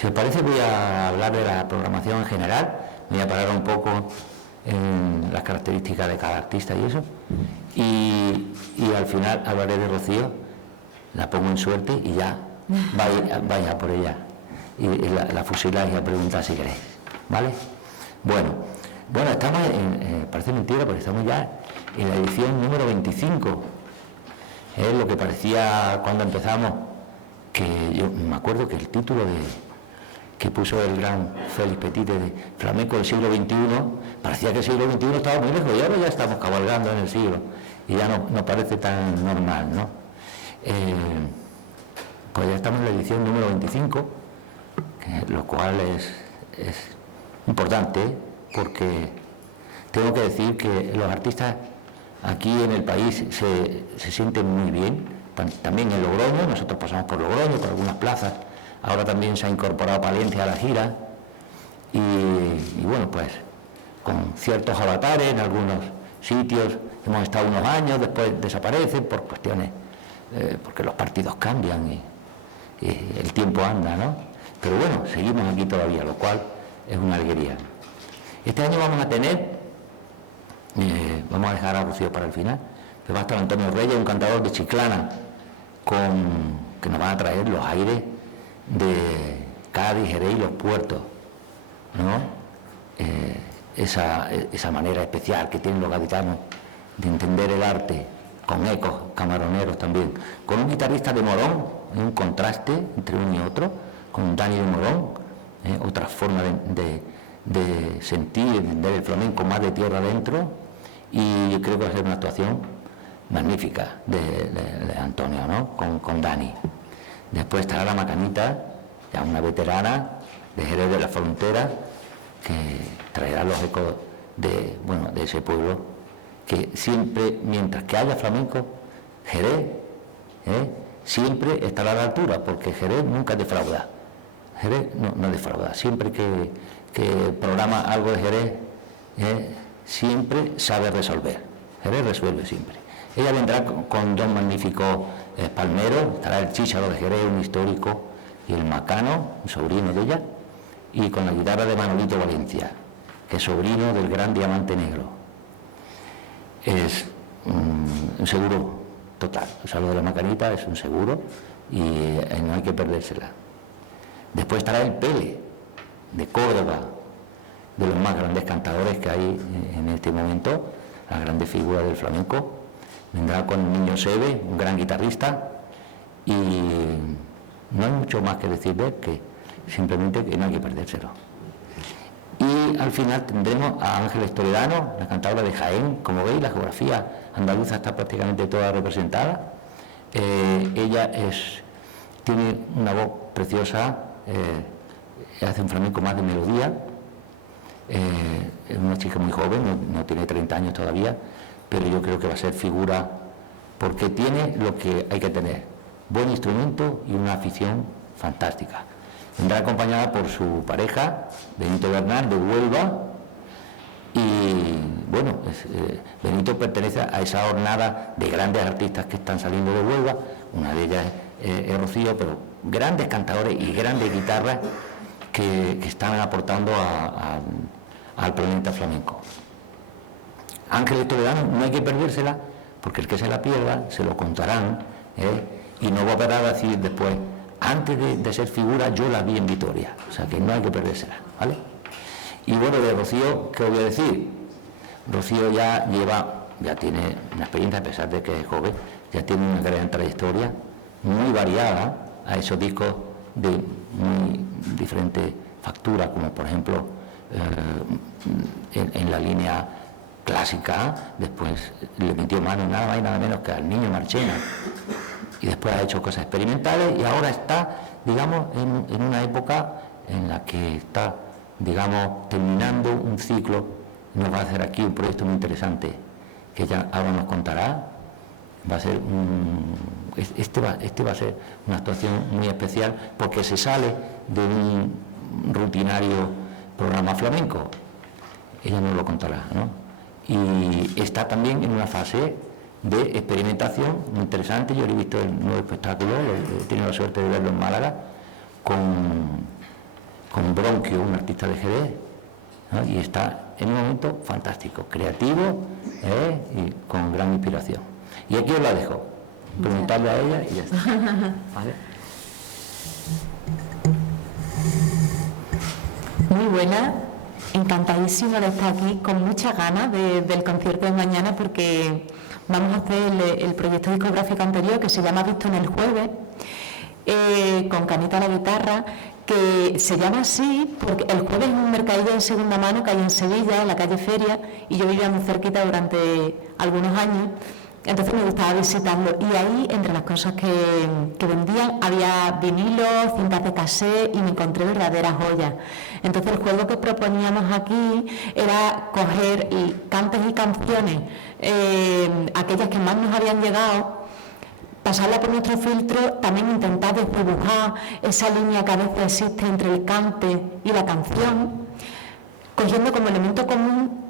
Si os parece, voy a hablar de la programación en general, voy a parar un poco en las características de cada artista y eso, y al final hablaré de Rocío, la pongo en suerte y ya vaya por ella, y la fusiláis y la preguntáis si queréis, ¿vale? Bueno, estamos parece mentira, pero estamos ya en la edición número 25. Es lo que parecía cuando empezamos, que yo me acuerdo que el título que puso el gran Félix Petite de Flamenco del siglo XXI, parecía que el siglo XXI estaba muy lejos, y ahora ya estamos cabalgando en el siglo, y ya no parece tan normal, ¿no? Pues ya estamos en la edición número 25, lo cual es importante, porque tengo que decir que los artistas aquí en el país se sienten muy bien, también en Logroño, nosotros pasamos por Logroño, por algunas plazas, ahora también se ha incorporado Palencia a la gira, y bueno, pues con ciertos avatares en algunos sitios, hemos estado unos años, después desaparecen por cuestiones, porque los partidos cambian y el tiempo anda, ¿no? Pero bueno, seguimos aquí todavía, lo cual es una alegría. Este año vamos a tener, vamos a dejar a Rocío para el final, que va a estar Antonio Reyes, un cantador de Chiclana, que nos va a traer los aires de Cádiz, Jerez y los puertos, ¿no? Esa manera especial que tienen los gaditanos de entender el arte, con ecos camaroneros también, con un guitarrista de Morón, un contraste entre uno y otro, con Dani de Morón, otra forma de sentir y entender el flamenco más de tierra adentro, y yo creo que va a ser una actuación magnífica de Antonio, ¿no? Con Dani. Después estará la Macanita, ya una veterana de Jerez de la Frontera, que traerá los ecos de ese pueblo, que siempre, mientras que haya flamenco, Jerez siempre estará a la altura, porque Jerez nunca defrauda. Jerez no defrauda, siempre que programa algo de Jerez, siempre sabe resolver. Jerez resuelve siempre. Ella vendrá con dos magníficos palmeros, estará el Chícharo de Jerez, un histórico, y el Macano, un sobrino de ella, y con la guitarra de Manolito Valencia, que es sobrino del gran Diamante Negro. Es un seguro total, o sea, lo de la Macanita es un seguro y no hay que perdérsela. Después estará el Pele, de Córdoba, de los más grandes cantadores que hay en este momento, la grande figura del flamenco. Vendrá con el Niño Seve, un gran guitarrista, y no hay mucho más que decir de él, que simplemente que no hay que perdérselo. Y al final tendremos a Ángeles Toledano, la cantadora de Jaén. Como veis, la geografía andaluza está prácticamente toda representada. Ella tiene una voz preciosa, hace un flamenco más de melodía, es una chica muy joven, no tiene 30 años todavía, pero yo creo que va a ser figura, porque tiene lo que hay que tener: buen instrumento y una afición fantástica. Vendrá acompañada por su pareja, Benito Bernal, de Huelva, y bueno, Benito pertenece a esa hornada de grandes artistas que están saliendo de Huelva, una de ellas es Rocío, pero grandes cantadores y grandes guitarras que están aportando al planeta flamenco. Ángeles Toledano no hay que perdérsela, porque el que se la pierda se lo contarán, y no va a parar a decir después: antes de ser figura yo la vi en Vitoria. O sea que no hay que perdérsela, ¿vale? Y bueno, de Rocío, ¿qué os voy a decir? Rocío ya tiene una experiencia, a pesar de que es joven, ya tiene una gran trayectoria muy variada, a esos discos de muy diferente factura, como por ejemplo en la línea clásica. Después le metió mano nada más y nada menos que al Niño Marchena, y después ha hecho cosas experimentales, y ahora está, digamos, en una época en la que está, digamos, terminando un ciclo. Nos va a hacer aquí un proyecto muy interesante, que ella ahora nos contará. Va a ser este va a ser una actuación muy especial, porque se sale de un rutinario programa flamenco. Ella nos lo contará, ¿no? Y está también en una fase de experimentación muy interesante. Yo he visto el nuevo espectáculo, he tenido la suerte de verlo en Málaga, con un bronquio, un artista de Jerez, ¿no? Y está en un momento fantástico, creativo, y con gran inspiración. Y aquí os la dejo, preguntarle a ella y ya está. ¿Vale? Muy buena, encantadísima de estar aquí, con muchas ganas del concierto de mañana, porque vamos a hacer el proyecto discográfico anterior, que se llama Visto en el Jueves, con Canito a la guitarra, que se llama así porque el Jueves es un mercadillo de segunda mano que hay en Sevilla, en la calle Feria, y yo vivía muy cerquita durante algunos años. Entonces me gustaba visitarlo, y ahí, entre las cosas que vendían, había vinilos, cintas de cassette, y me encontré verdaderas joyas. Entonces el juego que proponíamos aquí era coger cantes y canciones, aquellas que más nos habían llegado, pasarla por nuestro filtro, también intentar desdibujar esa línea que a veces existe entre el cante y la canción, cogiendo como elemento común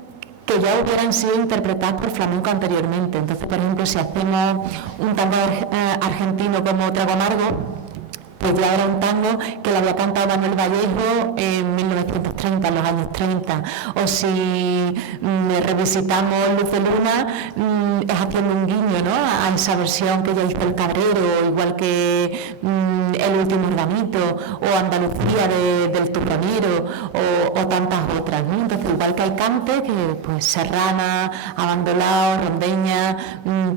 que ya hubieran sido interpretadas por flamenco anteriormente. Entonces, por ejemplo, si hacemos un tango argentino como Trago Amargo, pues ya era un tango que lo había cantado Manuel Vallejo en 1930, en los años 30. O si revisitamos Luz de Luna, es haciendo un guiño, ¿no?, a esa versión que ya hizo El Cabrero, igual que El Último Urbanito, o Andalucía del Turronero, o tantas otras, ¿no? Entonces, igual que hay cantes, que pues serrana, abandolao, rondeña,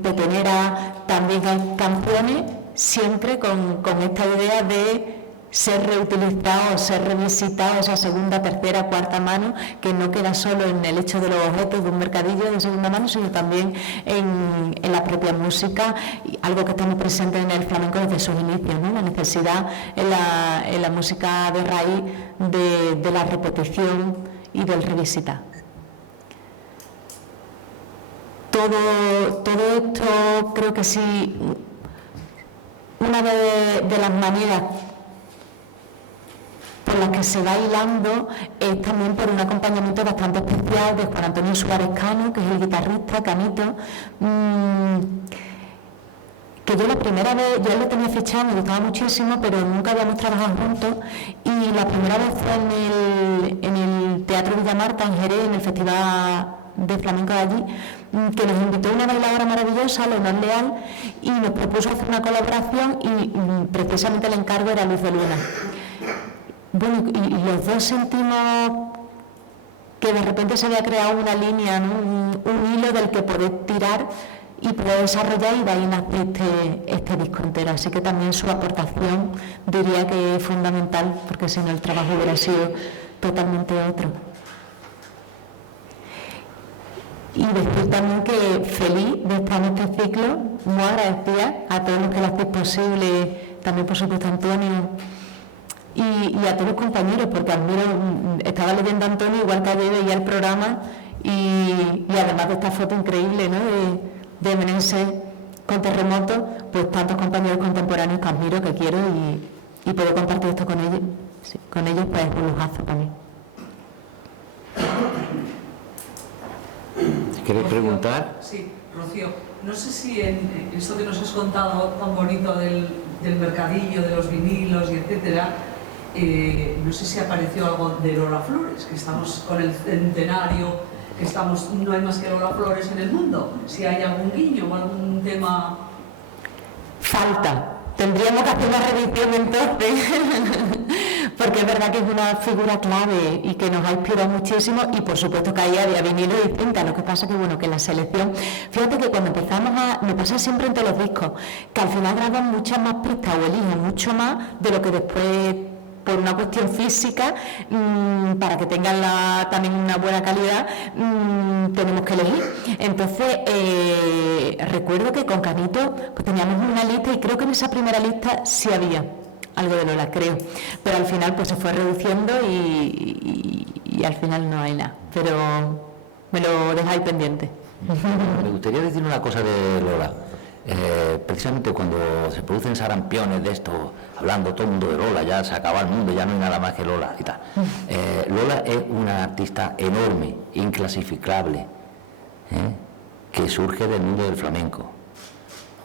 petenera, también hay canciones siempre con esta idea de ser reutilizado, ser revisitado, esa segunda, tercera, cuarta mano, que no queda solo en el hecho de los objetos de un mercadillo de segunda mano, sino también en la propia música, algo que está muy presente en el flamenco desde sus inicios, ¿no? La necesidad en la música de raíz de la repetición y del revisitar. Todo esto, creo que sí. Una de las maneras por las que se va hilando es también por un acompañamiento bastante especial de Juan Antonio Suárez Cano, que es el guitarrista, Canito, que yo la primera vez, yo lo tenía fichado, me gustaba muchísimo, pero nunca habíamos trabajado juntos, y la primera vez fue en el Teatro Villa Marta, en Jerez, en el Festival de Flamenco de allí, que nos invitó una bailadora maravillosa, Leonor Leal, y nos propuso hacer una colaboración, y precisamente el encargo era Luz de Luna. Bueno, y los dos sentimos que de repente se había creado una línea, ¿no?, un hilo del que poder tirar y poder desarrollar, y de ahí nace este disco entero. Así que también su aportación diría que es fundamental, porque si no el trabajo hubiera sido totalmente otro. Y decir también que feliz de estar en este ciclo, muy agradecida a todos los que lo hacéis posible, también por supuesto a Antonio y a todos los compañeros, porque admiro, estaba leyendo a Antonio igual que ayer veía el programa, y además de esta foto increíble, ¿no?, de Meneses con Terremoto, pues tantos compañeros contemporáneos que admiro, que quiero, y poder compartir esto con ellos, sí, pues es un lujazo para mí. ¿Queréis preguntar? Sí, Rocío, no sé si en esto que nos has contado tan bonito del mercadillo, de los vinilos y etcétera, no sé si apareció algo de Lola Flores, que estamos con el centenario, que no hay más que Lola Flores en el mundo. Si hay algún guiño o algún tema... Falta. Tendríamos que hacer una revisión entonces, porque es verdad que es una figura clave y que nos ha inspirado muchísimo, y por supuesto que ahí había vinilo y cinta. Lo que pasa que, bueno, que la selección, fíjate que cuando empezamos me pasa siempre entre los discos, que al final graban muchas más pistas o eligen mucho más de lo que después, por una cuestión física, para que tengan también una buena calidad, tenemos que elegir. Entonces, recuerdo que con Canito pues teníamos una lista, y creo que en esa primera lista sí había algo de Lola, creo, pero al final pues se fue reduciendo y al final no hay nada, pero me lo dejáis pendiente. Me gustaría decir una cosa de Lola. Precisamente cuando se producen sarampiones de esto, hablando todo el mundo de Lola, ya se acaba el mundo, ya no hay nada más que Lola y tal. Lola es una artista enorme, inclasificable, que surge del mundo del flamenco,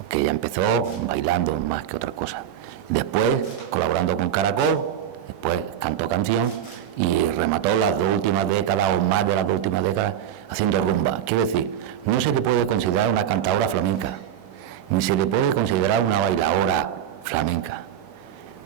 que ella empezó bailando más que otra cosa. Después, colaborando con Caracol, Después cantó canción y remató las 2 últimas décadas o más de las 2 últimas décadas haciendo rumba. Quiero decir, no se le puede considerar una cantadora flamenca, ni se le puede considerar una bailadora flamenca.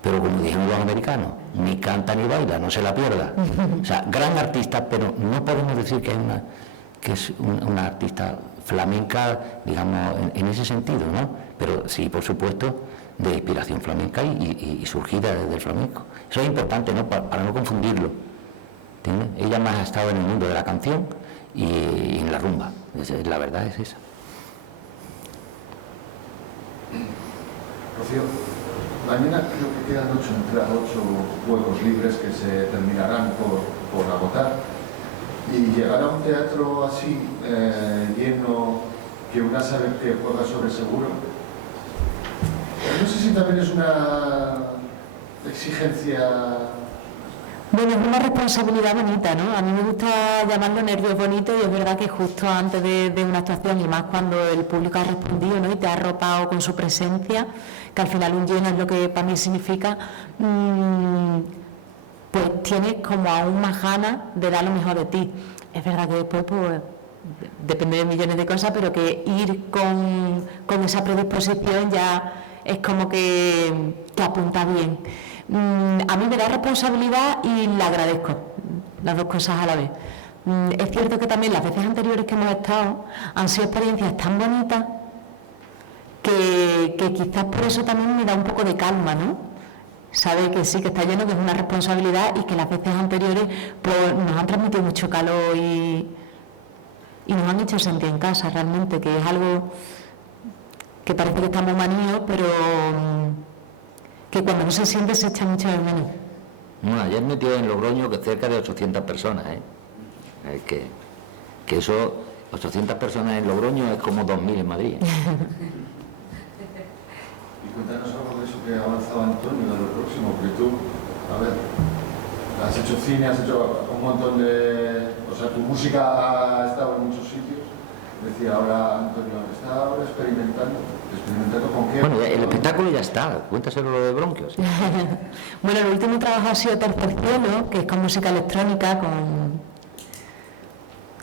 Pero como dijeron los americanos, ni canta ni baila, no se la pierda. O sea, gran artista, pero no podemos decir que es una artista flamenca, digamos, en ese sentido, ¿no? Pero sí, por supuesto, de inspiración flamenca y surgida desde el flamenco. Eso es importante, ¿no? Para no confundirlo. ¿Entiendes? Ella más ha estado en el mundo de la canción y en la rumba. La verdad es esa. Rocío, mañana creo que quedan 8 juegos libres que se terminarán por agotar. Y llegar a un teatro así, lleno, que una sabe que juega sobre seguro, no sé si también es una exigencia. Bueno, es una responsabilidad bonita, ¿no? A mí me gusta llamarlo nervios bonitos y es verdad que justo antes de una actuación y más cuando el público ha respondido, ¿no? Y te ha arropado con su presencia, que al final un lleno es lo que para mí significa, pues tienes como aún más ganas de dar lo mejor de ti. Es verdad que después pues depende de millones de cosas, pero que ir con esa predisposición ya es como que apunta bien. A mí me da responsabilidad y la agradezco, las dos cosas a la vez. Es cierto que también las veces anteriores que hemos estado han sido experiencias tan bonitas que quizás por eso también me da un poco de calma, ¿no? Sabe que sí, que está lleno, que es una responsabilidad y que las veces anteriores pues nos han transmitido mucho calor y nos han hecho sentir en casa realmente, que es algo que parece que estamos maníos, pero que cuando no se siente se echa mucho de menos. Bueno, ayer metió en Logroño que cerca de 800 personas, que eso, 800 personas en Logroño es como 2.000 en Madrid. Y cuéntanos algo de eso que ha avanzado Antonio, de lo próximo, porque tú, a ver, has hecho cine, has hecho un montón de... O sea, tu música ha estado en muchos sitios. Decía ahora Antonio, está ahora experimentando con qué... Bueno, el espectáculo ya está, cuéntaselo lo de Bronquios. Bueno, el último trabajo ha sido Tercer Cielo, que es con música electrónica,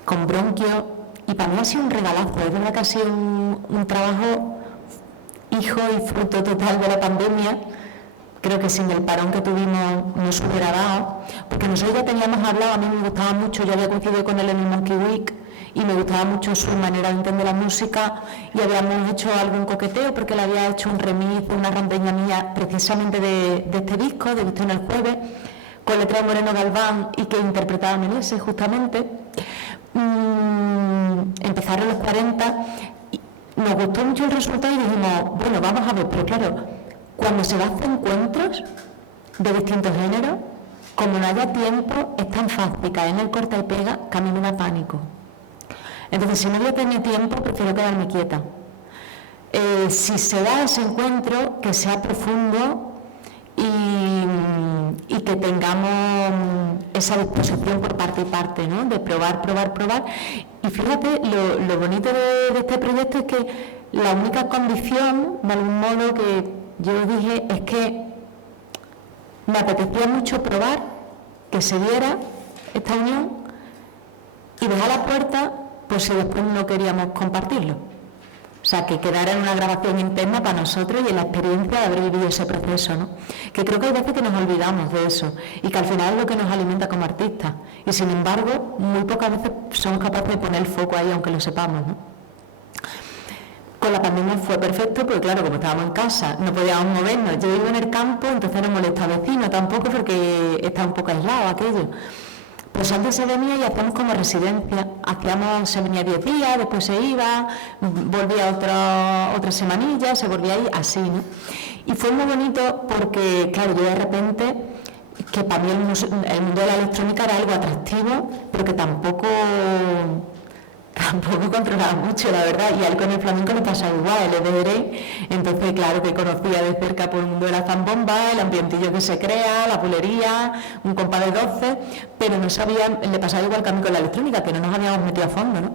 con Bronquio, y para mí ha sido un regalazo, es verdad que ha sido un trabajo hijo y fruto total de la pandemia. Creo que sin el parón que tuvimos no se hubiera dado, porque nosotros ya teníamos hablado, a mí me gustaba mucho, yo había coincidido con él en el Monkey Week y me gustaba mucho su manera de entender la música y habíamos hecho algún coqueteo porque él había hecho un remix, una rondeña mía precisamente de este disco, de Visto en el Jueves, con letra de Moreno Galván y que interpretaba Meneses justamente. Empezaron los 40 y nos gustó mucho el resultado y dijimos, bueno, vamos a ver, pero claro, cuando se hacen encuentros de distintos géneros, como no haya tiempo, es tan fácil caer en el corta y pega que a mí me da pánico. Entonces, si no voy a tener tiempo, prefiero quedarme quieta. Si se da ese encuentro, que sea profundo y que tengamos esa disposición por parte y parte, ¿no? De probar. Y fíjate, lo bonito de este proyecto es que la única condición, de algún modo, que yo dije es que me apetecía mucho probar, que se diera esta unión y dejar la puerta por si después no queríamos compartirlo. O sea, que quedara en una grabación interna para nosotros y en la experiencia de haber vivido ese proceso, ¿no? Que creo que hay veces que nos olvidamos de eso y que al final es lo que nos alimenta como artistas. Y sin embargo, muy pocas veces somos capaces de poner el foco ahí, aunque lo sepamos, ¿no? Con la pandemia fue perfecto, porque claro, como estábamos en casa, no podíamos movernos. Yo vivo en el campo, entonces no molesta al vecino tampoco porque está un poco aislado aquello. Pues antes se venía y hacíamos como residencia. Se venía 10 días, después se iba, volvía otra semanilla, se volvía ahí, así, ¿no? Y fue muy bonito porque, claro, yo de repente, que para mí el mundo de la electrónica era algo atractivo, pero que tampoco controlaba mucho, la verdad, y a él con el flamenco le pasaba igual, él es de Jerez, entonces claro que conocía de cerca por el mundo de la zambomba, el ambientillo que se crea, la bulería, un compás de 12, pero no sabía, le pasaba igual que a mí con la electrónica, que no nos habíamos metido a fondo, ¿no?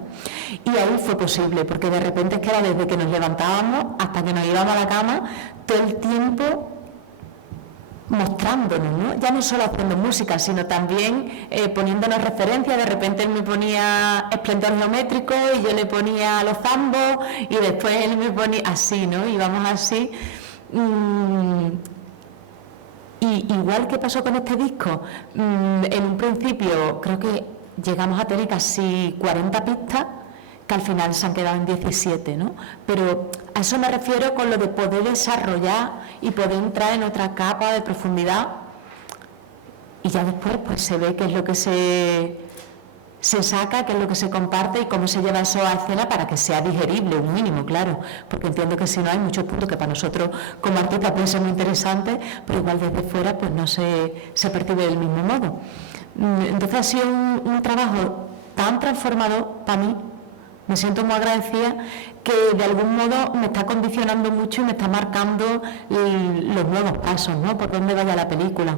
Y ahí fue posible, porque de repente es que era desde que nos levantábamos hasta que nos íbamos a la cama, todo el tiempo mostrándonos, ¿no? Ya no solo haciendo música, sino también poniéndonos referencias. De repente él me ponía Esplendor Geométrico y yo le ponía Los Zambos, y después él me ponía así, ¿no? Y vamos así. Y igual que pasó con este disco, en un principio creo que llegamos a tener casi 40 pistas, que al final se han quedado en 17, ¿no? Pero a eso me refiero con lo de poder desarrollar y poder entrar en otra capa de profundidad, y ya después pues se ve qué es lo que se saca, qué es lo que se comparte y cómo se lleva eso a escena para que sea digerible, un mínimo, claro, porque entiendo que si no hay muchos puntos que para nosotros como artistas pueden ser muy interesantes, pero igual desde fuera pues no se percibe del mismo modo. Entonces ha sido un trabajo tan transformador para mí. Me siento muy agradecida, que de algún modo me está condicionando mucho y me está marcando los nuevos pasos, ¿no? Por dónde vaya la película.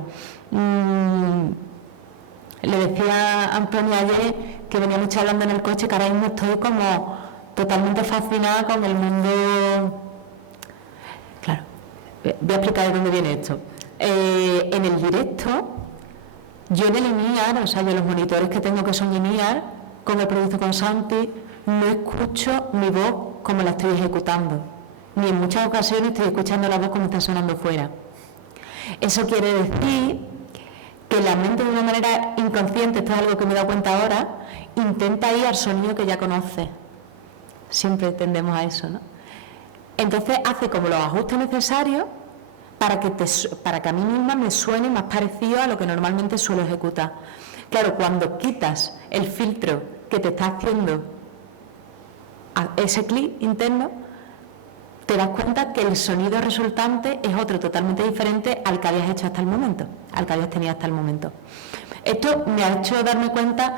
Le decía a Antonia ayer, que veníamos hablando en el coche, que ahora mismo estoy como totalmente fascinada con el mundo. Claro, voy a explicar de dónde viene esto. En el directo, yo en el INIAR, o sea, yo los monitores que tengo que son INIAR, con el proyecto con Santi, no escucho mi voz como la estoy ejecutando, ni en muchas ocasiones estoy escuchando la voz como está sonando fuera. Eso quiere decir que la mente, de una manera inconsciente, esto es algo que me he dado cuenta ahora, intenta ir al sonido que ya conoce. Siempre tendemos a eso, ¿no? Entonces hace como los ajustes necesarios para que a mí misma me suene más parecido a lo que normalmente suelo ejecutar. Claro, cuando quitas el filtro que te está haciendo ese clic interno, te das cuenta que el sonido resultante es otro totalmente diferente al que habías hecho hasta el momento, al que habías tenido hasta el momento. Esto me ha hecho darme cuenta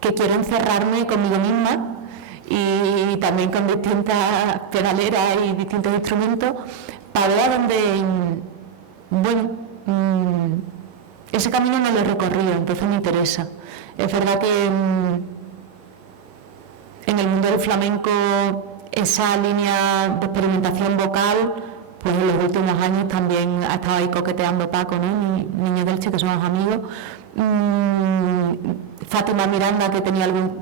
que quiero encerrarme conmigo misma y también con distintas pedaleras y distintos instrumentos para ver a dónde, bueno, ese camino no lo he recorrido, entonces me interesa. Es verdad que en el mundo del flamenco esa línea de experimentación vocal, pues en los últimos años también ha estado ahí coqueteando Paco, ¿no? Mi niño del Che, que somos amigos. Fátima Miranda, que he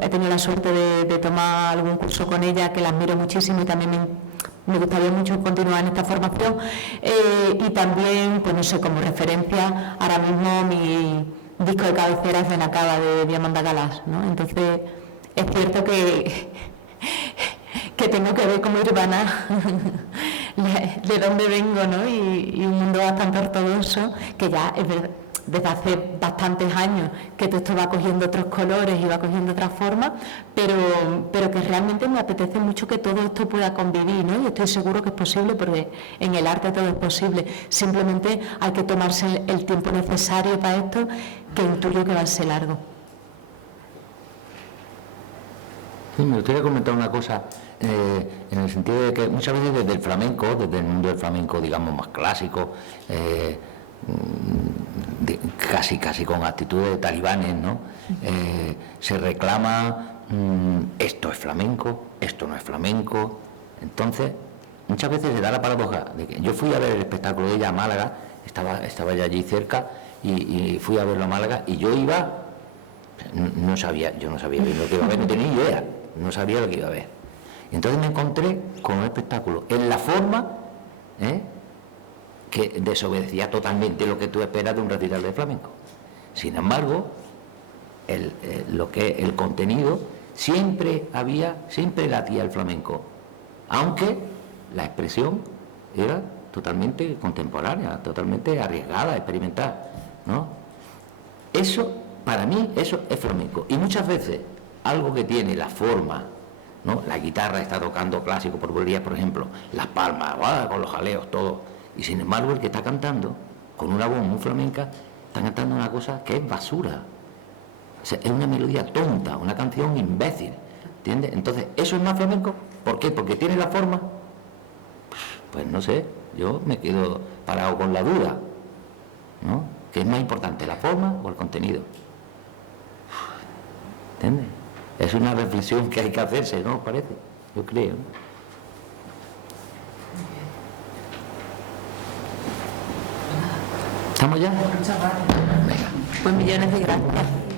tenido la suerte de tomar algún curso con ella, que la admiro muchísimo y también me gustaría mucho continuar en esta formación. Y también, pues no sé, como referencia, ahora mismo mi disco de cabecera es Benacaba, de Diamanda Galás, ¿no? Entonces, es cierto que tengo que ver como urbana de dónde vengo, ¿no? Y un mundo bastante ortodoxo, que ya es verdad, desde hace bastantes años que todo esto va cogiendo otros colores y va cogiendo otras formas, pero que realmente me apetece mucho que todo esto pueda convivir, ¿no? Y estoy seguro que es posible, porque en el arte todo es posible. Simplemente hay que tomarse el tiempo necesario para esto, que intuyo que va a ser largo. Sí, me gustaría comentar una cosa, en el sentido de que muchas veces desde el flamenco, desde el mundo del flamenco, digamos, más clásico, casi con actitudes de talibanes, ¿no? Se reclama esto es flamenco, esto no es flamenco. Entonces, muchas veces se da la paradoja de que yo fui a ver el espectáculo de ella a Málaga, estaba ya allí cerca, y fui a verlo a Málaga, y yo iba, yo no sabía bien lo que iba a ver, no tenía ni idea, no sabía lo que iba a ver. Y entonces me encontré con un espectáculo en la forma, que desobedecía totalmente lo que tú esperas de un recital de flamenco. Sin embargo, el contenido siempre latía el flamenco, aunque la expresión era totalmente contemporánea, totalmente arriesgada, experimental, ¿no? Eso, para mí, eso es flamenco. Y muchas veces algo que tiene la forma, ¿no? La guitarra está tocando clásico por bolías, por ejemplo, las palmas, con los jaleos, todo. Y sin embargo, el que está cantando, con una voz muy flamenca, está cantando una cosa que es basura. O sea, es una melodía tonta, una canción imbécil, ¿entiendes? Entonces, ¿eso es más flamenco? ¿Por qué? ¿Porque tiene la forma? Pues no sé, yo me quedo parado con la duda, ¿no? ¿Qué es más importante, la forma o el contenido? ¿Entiendes? Es una reflexión que hay que hacerse, ¿no? Parece, yo creo, ¿no? ya? Muchas gracias. Pues millones de gracias.